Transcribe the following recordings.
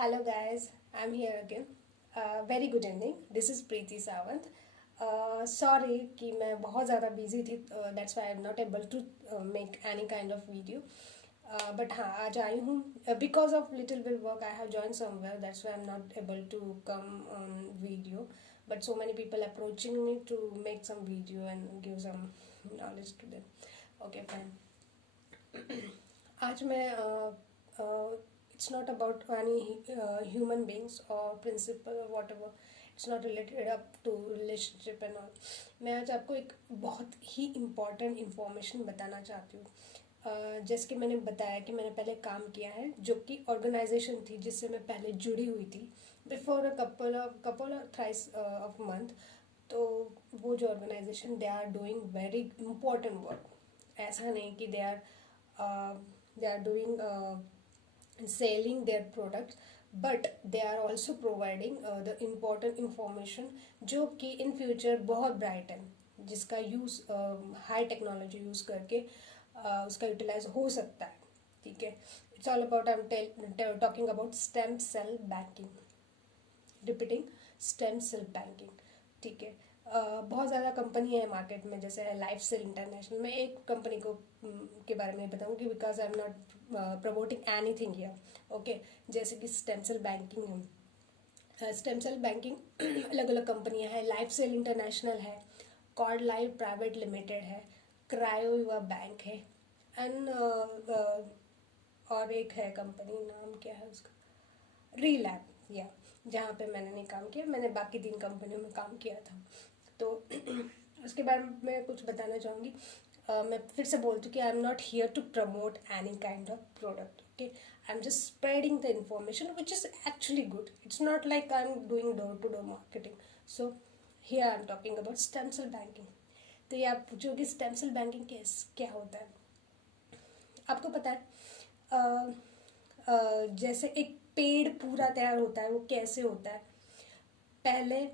Hello guys, I'm here again. Very good evening. This is Preeti Sawant. Sorry कि मैं बहुत ज़्यादा busy थी. That's why I'm not able to make any kind of video. But हाँ आज आई हूँ. Because of little bit work I have joined somewhere. That's why I'm not able to come on video. But so many people approaching me to make some video and give some knowledge to them. Okay, fine. आज मैं it's not about any human beings or principle or whatever. It's not related up to relationship and all. मैं आज आपको एक बहुत ही important information बताना चाहती हूँ. जैसे कि मैंने बताया कि मैंने पहले काम किया है जो कि ऑर्गेनाइजेशन थी जिससे मैं पहले जुड़ी हुई थी before a couple of thrice of month. तो वो जो organisation they are doing very important work. ऐसा नहीं कि they are doing selling their products, but they are also providing the important information जो कि in future बहुत bright है, जिसका यूज़ हाई टेक्नोलॉजी यूज़ करके उसका यूटिलाइज हो सकता है. ठीक है. It's all about I am talking about stem cell banking. Repeating, stem cell banking. ठीक है. बहुत ज़्यादा कंपनी है मार्केट में, जैसे है लाइफ सेल इंटरनेशनल. मैं एक कंपनी को के बारे में बताऊंगी because I am not promoting any thing here. Okay. जैसे कि स्टेम सेल बैंकिंग है. स्टेम सेल बैंकिंग अलग अलग कंपनियां हैं. लाइफ सेल इंटरनेशनल है, कॉर्ड लाइफ प्राइवेट लिमिटेड है, क्रायो युवा बैंक है, एंड और एक है कंपनी, नाम क्या है उसका, रीलैब. या जहाँ पे मैंने नहीं काम किया, मैंने बाकी 3 कंपनियों में काम किया था. तो उसके बारे में कुछ बताना चाहूँगी. मैं फिर से बोलती हूँ कि I am not here to promote any kind of product. Okay. I am just spreading the information which is actually good. It's not like I am doing door to door marketing. So here I am talking about stem cell banking. तो ये आप पूछोगे stem cell banking क्या होता है. आपको पता है जैसे एक पेड़ पूरा तैयार होता है वो कैसे होता है. पहले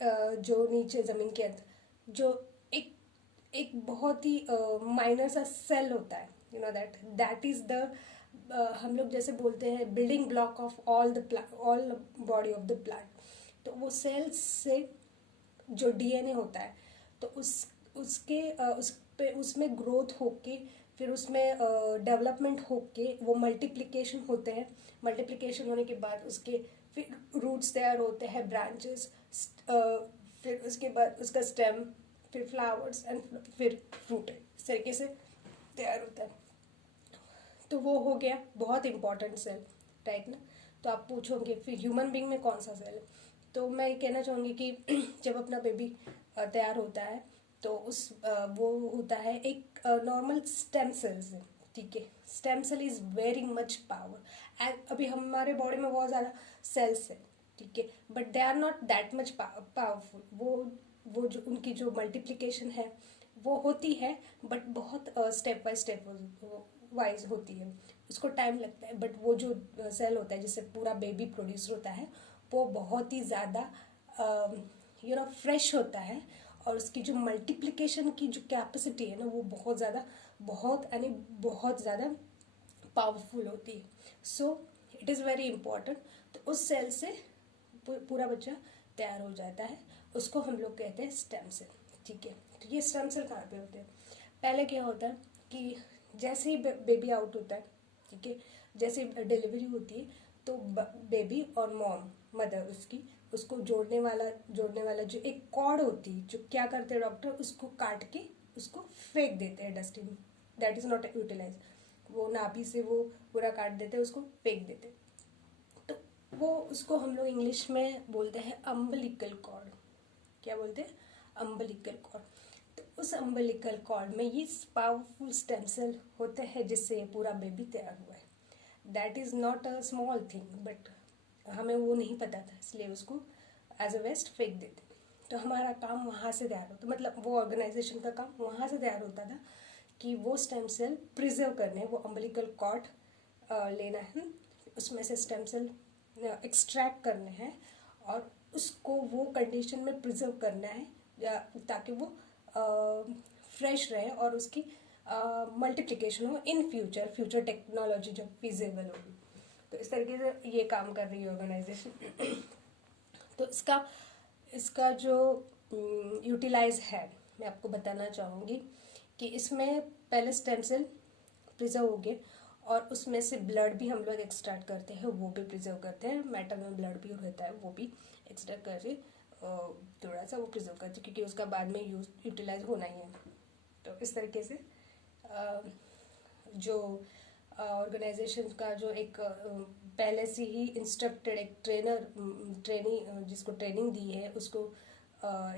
जो नीचे ज़मीन के अंदर जो एक एक बहुत ही माइनर सा सेल होता है, you know that is the हम लोग जैसे बोलते हैं building block of all body of the plant. तो वो सेल्स से जो डीएनए होता है, तो उसमें ग्रोथ होके फिर उसमें डेवलपमेंट होके वो मल्टीप्लिकेशन होते हैं. मल्टीप्लिकेशन होने के बाद उसके फिर रूट्स तैयार होते हैं, ब्रांचेस, फिर उसके बाद उसका स्टेम, फिर फ्लावर्स एंड फिर फ्रूट. इस तरीके से तैयार होता है. तो वो हो गया बहुत इंपॉर्टेंट सेल, राइट ना. तो आप पूछोगे फिर ह्यूमन बीइंग में कौन सा सेल है. तो मैं ये कहना चाहूँगी कि जब अपना बेबी तैयार होता है तो वो होता है एक नॉर्मल स्टेम सेल से. ठीक है. Stem cell is very much power. And अभी हमारे बॉडी में बहुत ज़्यादा सेल्स है. ठीक है. But they are not that much powerful. वो जो उनकी जो मल्टीप्लिकेशन है वो होती है, बट बहुत स्टेप बाय स्टेप वाइज होती है. उसको टाइम लगता है. बट वो जो सेल होता है जिससे पूरा बेबी प्रोड्यूस होता है वो बहुत ही ज़्यादा फ्रेश होता है. और उसकी जो मल्टीप्लिकेशन की जो कैपेसिटी है ना वो बहुत ज़्यादा पावरफुल होती है. So it is very important. तो उस सेल से पूरा बच्चा तैयार हो जाता है. उसको हम लोग कहते हैं स्टेम सेल. ठीक है. तो ये स्टेम सेल कहाँ पे होते हैं. पहले क्या होता है कि जैसे ही बेबी आउट होता है, ठीक है, जैसे डिलीवरी होती है तो बेबी और मदर उसको जोड़ने वाला जो एक कॉर्ड होती है, जो क्या करते हैं डॉक्टर, उसको काट के उसको फेंक देते हैं डस्टबिन में. That is not utilize. वो नाभि से वो पूरा काट देते हैं, उसको फेंक देते हैं. तो वो उसको हम लोग इंग्लिश में बोलते हैं अम्बिलिकल कॉर्ड. क्या बोलते हैं? Umbilical cord. तो उस अम्बिलिकल कॉर्ड में ये पावरफुल स्टेम सेल होते हैं जिससे ये पूरा बेबी तैयार हुआ है. That is not a small thing, but हमें वो नहीं पता था इसलिए उसको एज अ वेस्ट फेंक देते. तो हमारा काम वहाँ से तैयार होता, मतलब वो ऑर्गेनाइजेशन का काम वहाँ से तैयार होता था कि वो स्टेम सेल प्रिजर्व करने, वो अम्बिलिकल कॉर्ड लेना है, उसमें से स्टेम सेल एक्सट्रैक्ट करने हैं और उसको वो कंडीशन में प्रिजर्व करना है ताकि वो फ्रेश रहे और उसकी मल्टीप्लिकेशन हो इन फ्यूचर टेक्नोलॉजी जब फिजिबल होगी. तो इस तरीके से ये काम कर रही है ऑर्गेनाइजेशन। तो इसका जो यूटिलाइज है, मैं आपको बताना चाहूँगी कि इसमें पहले स्टेम सेल प्रिजर्व हो गए और उसमें से ब्लड भी हम लोग एक्सट्रैक्ट करते हैं, वो भी प्रिजर्व करते हैं। मैटर में ब्लड भी रहता है, वो भी एक्सट्रैक्ट करके थोड़ा सा वो प्रिजर्व करते हैं, क्योंकि उसका बाद में यूटिलाइज होना ही है। तो इस तरीके से जो ऑर्गेनाइजेशन का जो एक पहले से ही इंस्ट्रक्टेड एक ट्रेनी जिसको ट्रेनिंग दी है, उसको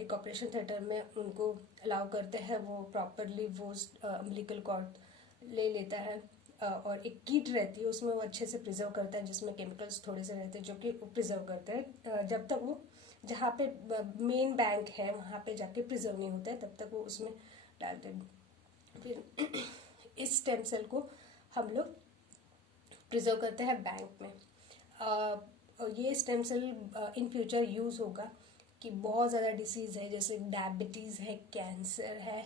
एक ऑपरेशन थिएटर में उनको अलाउ करते हैं, वो प्रॉपरली वो अम्बिलिकल कॉर्ड ले लेता है और एक किट रहती है उसमें वो अच्छे से प्रिजर्व करता है, जिसमें केमिकल्स थोड़े से रहते हैं जो कि प्रिजर्व करते हैं जब तक वो जहाँ पे मेन बैंक है वहाँ पे जाके प्रिजर्व नहीं होता है, तब तक वो उसमें डालते हैं। फिर इस स्टेम सेल को हम लोग प्रिजर्व करते हैं बैंक में। ये stem cell in future use होगा कि बहुत ज़्यादा डिसीज़ है, जैसे डायबिटीज़ है, कैंसर है,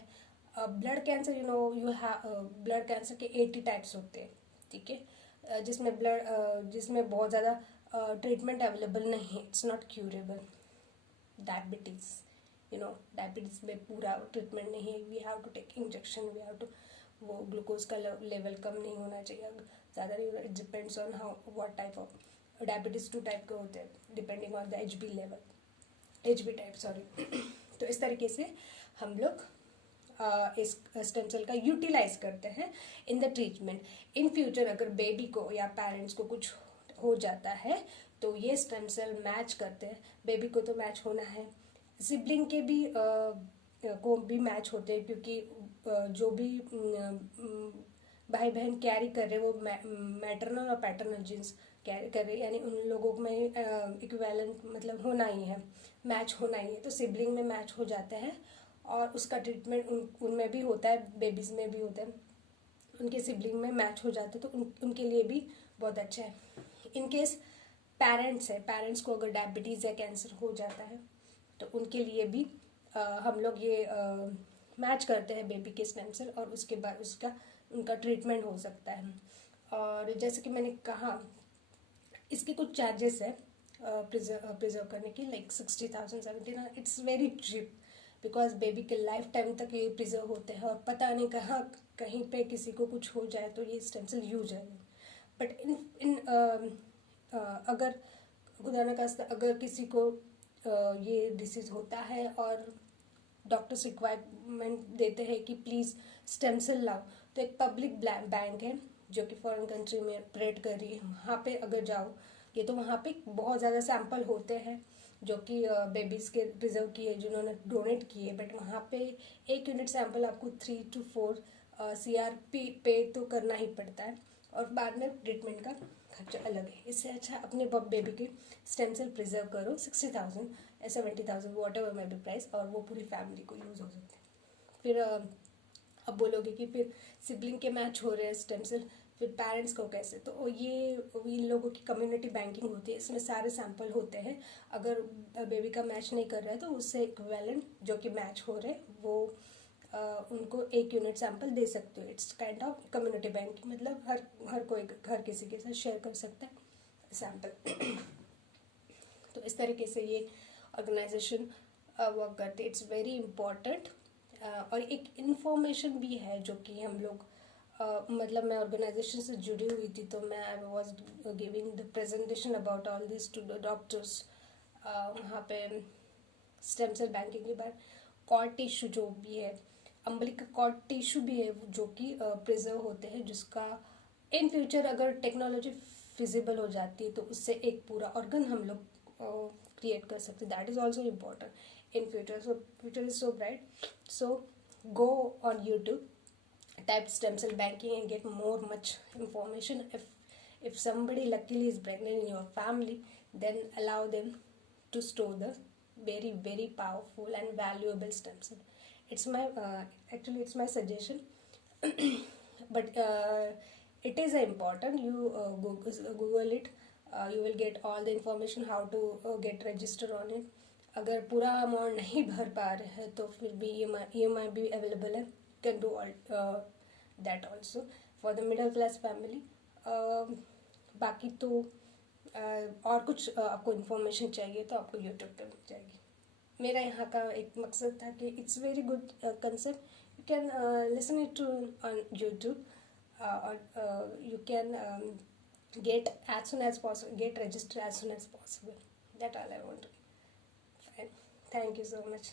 blood cancer, you have blood cancer के 80 टाइप्स होते हैं, ठीक है, जिसमें बहुत ज़्यादा ट्रीटमेंट अवेलेबल नहीं है, it's not curable. Diabetes diabetes में पूरा ट्रीटमेंट नहीं है, we have to take injection, we have to, वो ग्लूकोज का लेवल कम नहीं होना चाहिए, ज़्यादा नहीं होना, it depends on how what type of diabetes 2 type के होते हैं depending on the HB level, HB type, sorry. तो इस तरीके से हम लोग इस स्टेम सेल का यूटिलाइज करते हैं in the treatment. In future अगर बेबी को या पेरेंट्स को कुछ हो जाता है तो ये स्टेम सेल मैच करते हैं, बेबी को तो मैच होना है, सिबलिंग के भी को भी मैच होते हैं, क्योंकि जो भी भाई बहन कैरी कर रहे वो मैटरनल और पैटर्नल जीन्स कैरी कर रहे, यानी उन लोगों में इक्विवेलेंट मतलब होना ही है, मैच होना ही है, तो सिबलिंग में मैच हो जाता है और उसका ट्रीटमेंट उनमें भी होता है, बेबीज़ में भी होता है, उनके सिबलिंग में मैच हो जाता है, तो उनके लिए भी बहुत अच्छा है। इन केस पेरेंट्स को अगर डायबिटीज़ या कैंसर हो जाता है तो उनके लिए भी हम लोग ये मैच करते हैं बेबी के स्टेम सेल, और उसके बाद उनका ट्रीटमेंट हो सकता है। और जैसे कि मैंने कहा, इसके कुछ चार्जेस है प्रिजर्व करने की, like 60,000 70,000, it's very cheap, because baby के लाइफ टाइम तक ये प्रिजर्व होते हैं और पता नहीं कहीं पे किसी को कुछ हो जाए तो ये स्टेम सेल यूज है। बट अगर खुदा न खास्ता अगर किसी को ये डिसीज होता है और डॉक्टर्स रिक्वायरमेंट देते हैं कि प्लीज़ स्टेम सेल लाओ, तो एक पब्लिक बैंक है जो कि फॉरेन कंट्री में ऑपरेट कर रही है, वहाँ पे अगर जाओ ये तो वहाँ पे बहुत ज़्यादा सैंपल होते हैं जो कि बेबीज़ के प्रिजर्व किए जिन्होंने डोनेट किए, बट वहाँ पे 1 यूनिट सैंपल आपको 3 to 4 CRP पे तो करना ही पड़ता है, और बाद में ट्रीटमेंट का खर्चा अलग है। इससे अच्छा अपने बेबी के स्टेम सेल प्रिजर्व करो, 60,000 या 70,000 what ever may be price, और वो पूरी फैमिली को यूज़ हो सकते हैं। फिर अब बोलोगे कि फिर सिबलिंग के मैच हो रहे हैं स्टेम सेल, फिर पेरेंट्स को कैसे, तो ये इन लोगों की कम्युनिटी बैंकिंग होती है, इसमें सारे सैंपल होते हैं, अगर बेबी का मैच नहीं कर रहा है तो उससे इक्विवेलेंट जो कि मैच हो रहे वो उनको 1 यूनिट सैंपल दे सकते हो। It's kind of community banking, मतलब हर कोई घर किसी के साथ शेयर कर सकता है सैंपल। तो इस तरीके से ये ऑर्गेनाइजेशन वर्क करते, इट्स वेरी इम्पॉर्टेंट। और एक इन्फॉर्मेशन भी है जो कि हम लोग मतलब मैं ऑर्गेनाइजेशन से जुड़ी हुई थी, तो मैं I was giving the presentation about all this to the doctors, वहाँ पे स्टेम सेल बैंकिंग के बाद कॉर्ड टिश्यू जो भी है, अम्बिलिकल कॉर्ड टिश्यू भी है जो कि प्रिजर्व होते हैं, जिसका इन फ्यूचर अगर टेक्नोलॉजी फिजिबल हो जाती है तो उससे एक पूरा ऑर्गन हम लोग क्रिएट कर सकते, that is also important in future. So future is so bright, so go on YouTube, type stem cell banking and get much information. If somebody luckily is pregnant in your family, then allow them to store the very powerful and valuable stem cell. It's my actually it's my suggestion. But it is important, you Google it, you will get all the information how to get register on it. अगर पूरा amount नहीं भर पा रहे हैं तो फिर भी EMI भी अवेलेबल है, can do all that also for the middle class family. बाकी तो और कुछ आपको इन्फॉर्मेशन चाहिए तो आपको यूट्यूब पे मिल जाएगी। मेरा यहाँ का एक मकसद था कि it's very good concept, you can listen it to on YouTube, और you can get as soon as possible, get registered as soon as possible. That all I want to. Fine. Thank you so much.